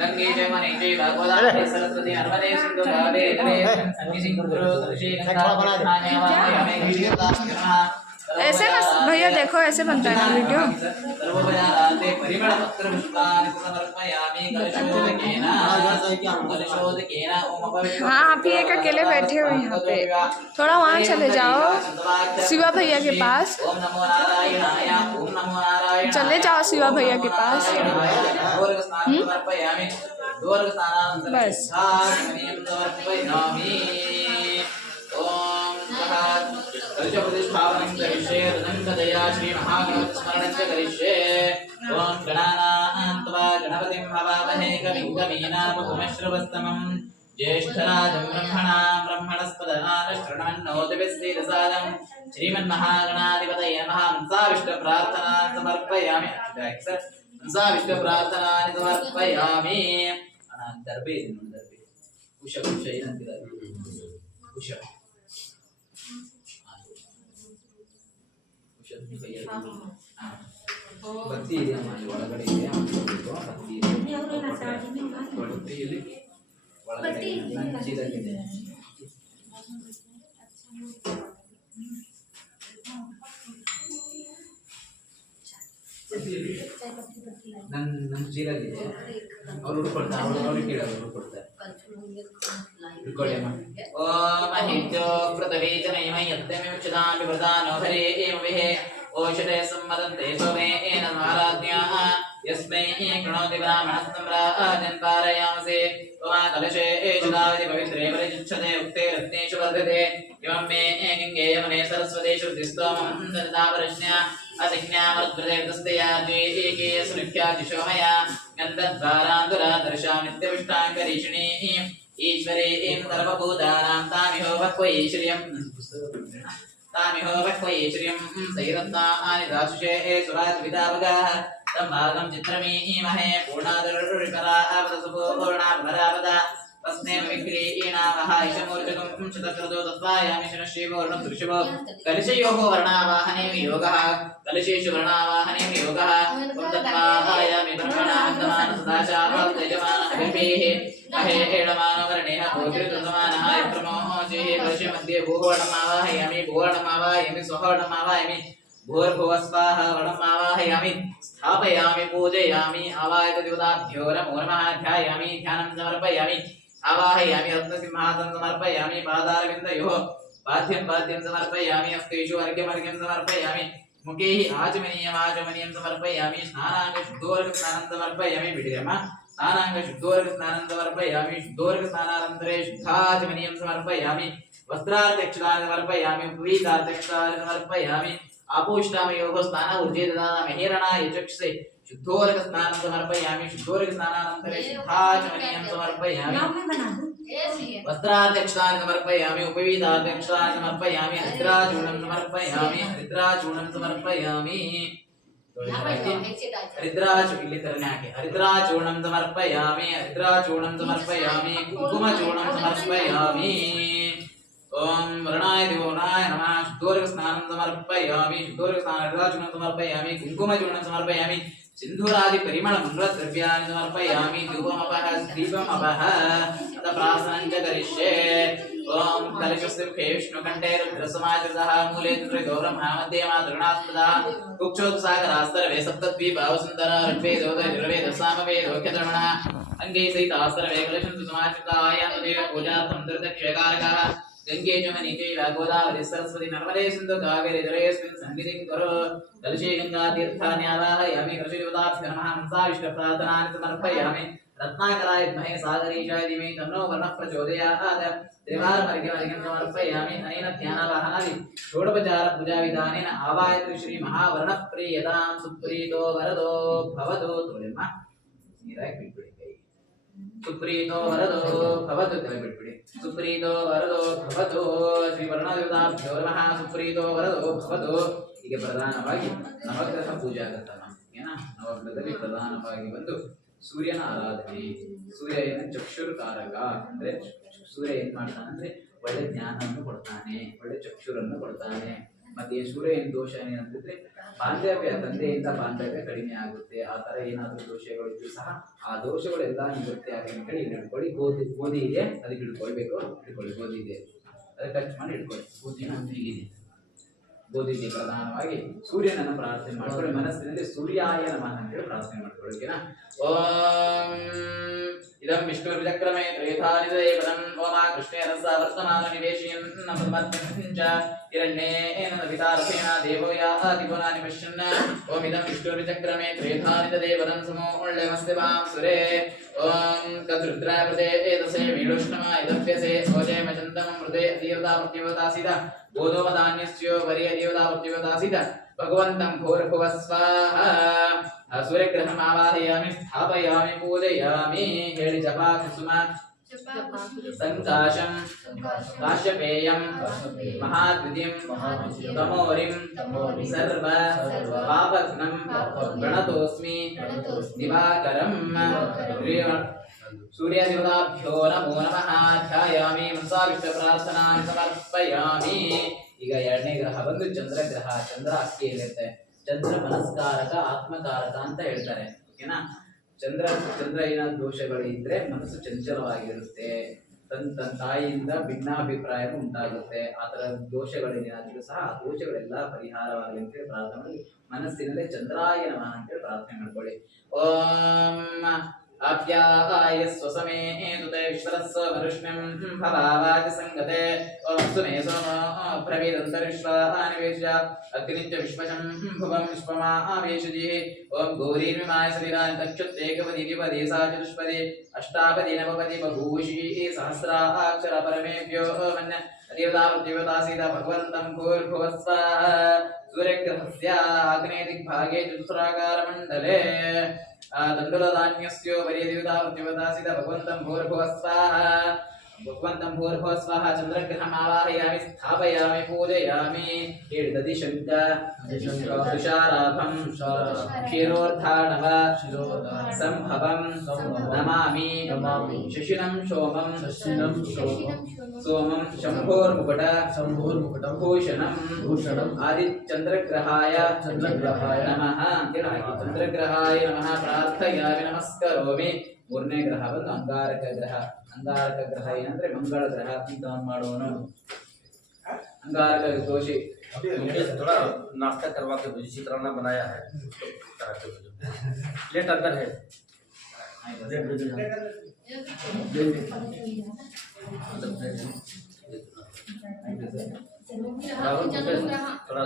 गंगे च मने चैव गोदावरी सरस्वती नर्मदे सिन्धु कावेरी सन्निधिं सिन्धु तुलसी गंगा स्थानेवामि गंगा ऐसे ना भैया देखो ऐसे बनता है ना वीडियो। सर्वोपचारार्थे परिमलपत्रपुष्पाणि समर्पयामि कलशोदकेन ओम पवित्र। हाँ आप ही एक अकेले बैठे हो यहाँ पे, थोड़ा वहाँ चले जाओ शिवा भैया के पास। ओम नमो नारायणाय ओम नमो नारायणाय चले जाओ शिवा भैया के पास। बस प्रतिष्ठापनं करिष्ये रदङ्गदया श्रीमहागणस्मरणं च करिष्ये ॐ गणानां त्वा गणपतिं हवामहे कविं कवीनामुपमश्रवस्तमं ज्येष्ठराजं ब्रह्मणस्पदनानशृण्वन्नोतिभिस्सीदसादं श्रीमन्महागणाधिपतये नमः मनसाविष्टप्रार्थनां समर्पयामि मनसाविष्टप्रार्थनानि समर्पयामि दर्भे दर्भे कुश कुश ಏನಂತಿದ್ದಾರೆ ಕುಶ ಭಕ್ತಿ ಇದೆಯಾ ಮಾಡಿ ಒಳಗಡೆ ಇದೆಯಾ ಭಕ್ತಿ ಭಕ್ತಿಯಲ್ಲಿ ಒಳಗಡೆ ಚೀಲಲ್ಲಿದೆ ನನ್ನ ಚೀಲಲ್ಲಿದೆ ಅವ್ರು ಹುಡ್ಕೊಳ್ತಾರೆ ಅವ್ರಿಗೆ ಕೇಳೋರು ಹುಡ್ಕೊಡ್ತಾರೆ ओम अहित्यो पृथ्वी जनैम यत्तमेक्षदामि वृदानो हरे एव विहे ओषधे सम्मदन्ते सोमे एन महाराज्ञाः यस्मै कृणोति ब्राह्मणस्तम्राजन् पारयामसे त्वमा कलशे एषदाविधि पवित्रे परिचिच्छते उक्ते रत्नेषु वर्धते इमं मे गङ्गे यमुने सरस्वती श्रुतिस्तोमं ददापरज्ञा असिज्ञामरुद्रदेवतस्तया द्वे सुनिख्यादिशो मया गन्धद्वारान्तुरा दर्शामित्यविष्टाङ्गरीषिणी ईश्वरे एं सर्वभूतानां तामिहो भक्वैश्वर्यं सैरत्नानि दासुषे सुराद्विदावगाः तम्भागं चित्रमीमहे पूर्णादरुरिपरावदसुपूर्णापरावदा तस्मेव विक्रीणावः इषमूर्जकं शतक्रतो तत्त्वायामि शनश्रीवोर्णं दृश्यवो कलशयोः वर्णावाहने योगः कलशेषु वर्णावाहने योगः ॐ तत्त्वायामि ब्रह्मणान्दमान सदाचारयजमानः विपेः अहे एडमानो वर्णेह भूतिर्दमानः यत्रमोहजेः कलशे मध्ये भूवर्णमावाहयामि भूवर्णमावाहयामि स्ववर्णमावाहयामि भूर्भुवस्वाहा वर्णमावाहयामि स्थापयामि पूजयामि आवाहयदेवताभ्यो नमो नमः ध्यायामि ध्यानं समर्पयामि आवाहयामि रत्नसिंहासनं समर्पयामि पादारविन्दयोः पाद्यं समर्पयामि हस्तेषु अर्घ्यमर्घ्यं समर्पयामि मुखे आचमनीयं समर्पयामि स्नानाङ्गशुद्धोर्घस्नानं समर्पयामि बिडिरम स्नानाङ्गशुद्धोर्घस्नानं समर्पयामि शुद्धोर्घस्नानानन्तरे शुद्धाचमनीयं समर्पयामि वस्त्रार्थक्षतानि समर्पयामि उपवीतार्थक्षतानि समर्पयामि आपोष्टामयोः स्नान ऊर्जे ददामि हिरणाय चक्षुषे शुद्धोर्घस्नानं समर्पयामि शुद्धोर्घस्नानानन्तरे शुद्धाचमनीयं समर्पयामि वस्त्राध्यक्षतानि समर्पयामि उपवीताध्यक्षतानि समर्पयामि हरिद्राचूर्णं समर्पयामि हरिद्राचूर्णं समर्पयामि कुङ्कुमचूर्णं समर्पयामि ओम वरुणाय देवाय नमः शुद्धोर्घस्नानं समर्पयामि हरिद्राचूर्णं समर्पयामि कुङ्कुमचूर्णं समर्पयामि सिन्धूरादि परिमल मंगलद्रव्याणि समर्पयामि दीपमपः अथ प्रार्थनं च करिष्ये ओम कलशस्य मुखे विष्णुकण्ठे रुद्रसमाजृतः मूले त्रिगौरमः मध्ये मातृगणास्पदः कुक्षोत्सागरास्तरवे सप्तद्वीपावसुन्दरा ऋग्वेदोदयजुर्वेदसामवेदोख्यधर्मणः अङ्गे सहितास्तरवे कलशन्तु समाचितायानुदेव पूजार्थं धृतक्षयकारकः गंगे जमनी चैव गोदावरी सरस्वती नर्मदे सिन्धु कावेरी जलेऽस्मिन् सन्निधिं कुरु कलशे गंगा तीर्थानि आवाहयामि कलशदेवताभ्यो नमः मनसाविष्टप्रार्थनानि समर्पयामि रत्नाकराय विद्महे सागरीशाय धीमहि तन्नो वर्णः प्रचोदयात् त्रिवारमर्घ्यमर्घ्यं समर्पयामि अनेन ध्यानावाहनादि षोडोपचार पूजाविधानेन आवाहयतु श्री महावर्णप्रियतां सुप्रीतो वरदो भवतु तोळिम्म ನೀರಾಗಿ ಬಿಟ್ಬಿಡಿ सुप्रीतो वरदो भवतु बिट्बिಡಿ सुप्रीतो वरदो भवतु ಶ್ರೀ ವರ್ಣದೇವತಾಭ್ಯೋ ನಮಃ सुप्रीतो वरदो भवतु ಹೀಗೆ ಪ್ರಧಾನವಾಗಿ ನವಗ್ರಹ ಪೂಜಾ ಕರ್ತನ ಏನ ನವಗ್ರಹದಲ್ಲಿ ಪ್ರಧಾನವಾಗಿ ಬಂದು ಸೂರ್ಯನ ಆರಾಧನೆ ಸೂರ್ಯ ಏನು ಚಕ್ಷುರ್ಕಾರಕ ಅಂದ್ರೆ ಸೂರ್ಯ ಏನ್ ಮಾಡ್ತಾನೆ ಅಂದ್ರೆ ಒಳ್ಳೆ ಜ್ಞಾನವನ್ನು ಕೊಡ್ತಾನೆ ಒಳ್ಳೆ ಚಕ್ಷುರನ್ನು ಕೊಡ್ತಾನೆ ಮತ್ತೆ ಸೂರ್ಯನ ದೋಷ ಏನಂತಂದ್ರೆ ಬಾಂಧವ್ಯ, ತಂದೆಯಿಂದ ಬಾಂಧವ್ಯ ಕಡಿಮೆ ಆಗುತ್ತೆ. ಆ ತರ ಏನಾದ್ರೂ ದೋಷಗಳು ಇದ್ದು ಸಹ ಆ ದೋಷಗಳೆಲ್ಲ ನಿವೃತ್ತಿ ಆಗಲಿ ಅಂತ ಹೇಳಿ ಹಿಡ್ಕೊಳ್ಳಿ. ಗೋಧಿ ಇದೆ, ಅದಕ್ಕೆ ಹಿಡ್ಕೊಳ್ಬೇಕು. ಹಿಡ್ಕೊಳ್ಳಿ, ಗೋಧಿ ಇದೆ, ಅದಕ್ಕೆ ಟಚ್ ಮಾಡಿ ಹಿಡ್ಕೊಳ್ಳಿ. ಗೋಧಿನ ಹೀಗಿದೆ, ಗೋಧಿಗೆ ಪ್ರಧಾನವಾಗಿ ಸೂರ್ಯನನ್ನು ಪ್ರಾರ್ಥನೆ ಮಾಡ್ಕೊಳ್ಳಿ. ಮನಸ್ಸಿನಲ್ಲಿ ಸೂರ್ಯಾಯ ನಮಃ ಅಂತೇಳಿ ಪ್ರಾರ್ಥನೆ ಮಾಡ್ಕೊಳ್ಳಿ. ಓಕೆನಾ? ಓಂ ಇದಂ ವಿಷ್ಣುರ್ಚಕ್ರಮೇ ತ್ರೇಧಾನಿದೇವನಂ ಓಮಾ ಕೃಷ್ಣೇನ ಸಹ ವರ್ತಮಾನ ನಿವೇಶಯನ್ ನಮಸ್ಮತ್ಯಂಚ ಹಿರಣ್ಯೇನ ವಿತಾರಸೇನ ದೇವೋ ಯಾತಿ ಪುನಾನಿ ಪಶ್ಯನ್. ಓಂ ಇದಂ ವಿಷ್ಣುರ್ಚಕ್ರಮೇ ತ್ರೇಧಾನಿದೇವನಂ ಸಮೋಳ್ಳೆಮಸ್ತೆ ವಾಂ ಸುರೇ. ಓಂ ತದ್ರುದ್ರಾವೃತೆ ಏತಸೇ ಮೇಳುಷ್ಣಮ ಇದಪ್ಯಸೆ ಓಜೇಮ ಚಂದಮ ಮೃತೆ ದೇವತಾ ಮೃತ್ಯುವತಾಸಿದ ಗೋಧೋಮಧಾನ್ಯಸ್ಯೋ ವರಿಯ ದೇವತಾ ಮೃತ್ಯುವತಾಸಿದ ಭಗವಂತಂ ಭೂರ್ಭುವ ಸ್ವಾಹಾ. ಸೂರ್ಯಗ್ರಹಂ ಆವಾಹಯಾಮಿ, ಸ್ಥಾಪಯಾಮಿ, ಪೂಜಯಾಮಿ. ಹೇಳಿ ಜಪ ಕುಸುಮ ಸಂಕಾಶಂ ಕಾಶ್ಯಪೇಯಂ ಮಹಾದ್ವಿತೀಯಂ ತಮೋರಿಂ ಸರ್ವ ಪಾಪಘ್ನಂ ಪ್ರಣತೋಸ್ಮಿ ದಿವಾಕರಂ. ಸೂರ್ಯದೇವತಾಭ್ಯೋ ನಮೋ ನಮಃ. ಧ್ಯಾಯಾಮಿ ಮನಸಾ ವಿಷ್ಣು ಪ್ರಾರ್ಥನಾಂ ಸಮರ್ಪಯಾಮಿ. ಈಗ ಎರಡನೇ ಗ್ರಹ ಬಂದು ಚಂದ್ರಗ್ರಹ. ಚಂದ್ರ ಅಕ್ಕಿಯಲ್ಲಿರುತ್ತೆ. ಚಂದ್ರ ಮನಸ್ಕಾರಕ, ಆತ್ಮಕಾರಕ ಅಂತ ಹೇಳ್ತಾರೆ. ಓಕೆನಾ? ಚಂದ್ರ ಏನಾದ್ರು ದೋಷಗಳು ಇದ್ರೆ ಮನಸ್ಸು ಚಂಚಲವಾಗಿರುತ್ತೆ. ತನ್ನ ತಾಯಿಯಿಂದ ಭಿನ್ನಾಭಿಪ್ರಾಯ ಉಂಟಾಗುತ್ತೆ. ಆ ತರ ದೋಷಗಳೇನಾದ್ರೂ ಸಹ ಆ ದೋಷಗಳೆಲ್ಲ ಪರಿಹಾರವಾಗಲಿ ಅಂತೇಳಿ ಪ್ರಾರ್ಥನೆ ಮಾಡಿ ಮನಸ್ಸಿನಲ್ಲೇ ಚಂದ್ರಾಯ ನಮಃ ಅಂತೇಳಿ ಪ್ರಾರ್ಥನೆ ಮಾಡ್ಕೊಳ್ಳಿ. ಓಂ ಆಪ್ಯಾಯ ಸ್ವಸಮೇ ತುತೆ ವಿಶ್ವರಸ್ವ ಮರುಷ್ಣಂ ಭವಾವಾಚ ಸಂಗತೆ. ಓಂ ಸುಮೇ ಸೋಮ ಪ್ರವೇದಂತರಿಶ್ವಾನಿವೇಶ ಅಗ್ನಿಂಚ ವಿಶ್ವಶಂ ಭುವಂ ವಿಶ್ವಮಾವೇಶಜಿ. ಓಂ ಗೌರೀರ್ವಿಮಾಯ ಶರೀರಾಣಿ ತಕ್ಷುತ್ತೇಕಪದಿ ದ್ವಿಪದಿ ಸಾ ಚತುಷ್ಪದಿ ಅಷ್ಟಾಪದಿ ನವಪದಿ ಬಭೂಷಿ ಸಹಸ್ರಾಕ್ಷರ ಪರಮೇಭ್ಯೋ ಮನ್ಯ ದೇವತಾ ಮೃತ್ಯುವತಾಸೀತ ಭಗವಂತಂ ಭೂರ್ಭುವಃ ಸ್ವಾಹಾ. ಸೂರ್ಯಗ್ರಹಸ್ಯ ಆಗ್ನೇಯ ದಿಗ್ಭಾಗೆ ಚತುಸ್ರಾಕಾರ ಮಂಡಲೆ ದಂಡುಲಧಾನ್ಯಸ್ಯೋ ವರಿಯ ದೇವತಾ ಮೃತ್ಯುವತಾಸಿತ ಭಗವಂತಂ ಭೂರ್ಭುವಃ ಸ್ವಾಹಾ. ಭಗವಂತಂ ಭೂರ್ಭುವಃ ಸ್ವಾಹಾ. ಚಂದ್ರಗ್ರಹಂ ಆವಾಹಯಾಮಿ, ಸ್ಥಾಪಯಾಮಿ, ಪೂಜಯಾಮಿ. ಹೇಳಿ ದಧಿಶಂಕ ತುಷಾರಾಭಂ ಕ್ಷೀರೋರ್ಧಾಣವ ಸಂಭವಂ ನಮಾಮಿ. ಶಶಿನಂ ಸೋಮಂ ಸೋಮಂ ಶಂಭೋರ್ಮುಕುಟ ಭೂಷಣಂ ಆದಿಚಂದ್ರಗ್ರಹಾಯ ನಮಃ ಅಂತೇಳಿ ಹಾಕಿ. ಚಂದ್ರಗ್ರಹಾಯ ನಮಃ ಪ್ರಾರ್ಥಯಾಮಿ, ನಮಸ್ಕರೋಮಿ. ಮೂರನೇ ಗ್ರಹ ಬಂದು ಅಂಗಾರಕ ಗ್ರಹ. ಅಂಗಾರಕ ಗ್ರಹ ಏನಂದ್ರೆ ಮಂಗಳ ಗ್ರಹ ಅಂತ ಮಾಡೋನು. अंगारक दोषी थोड़ा नाश्ता करवा के दूसरी तरह बनाया है प्लेट अंदर है थोड़ा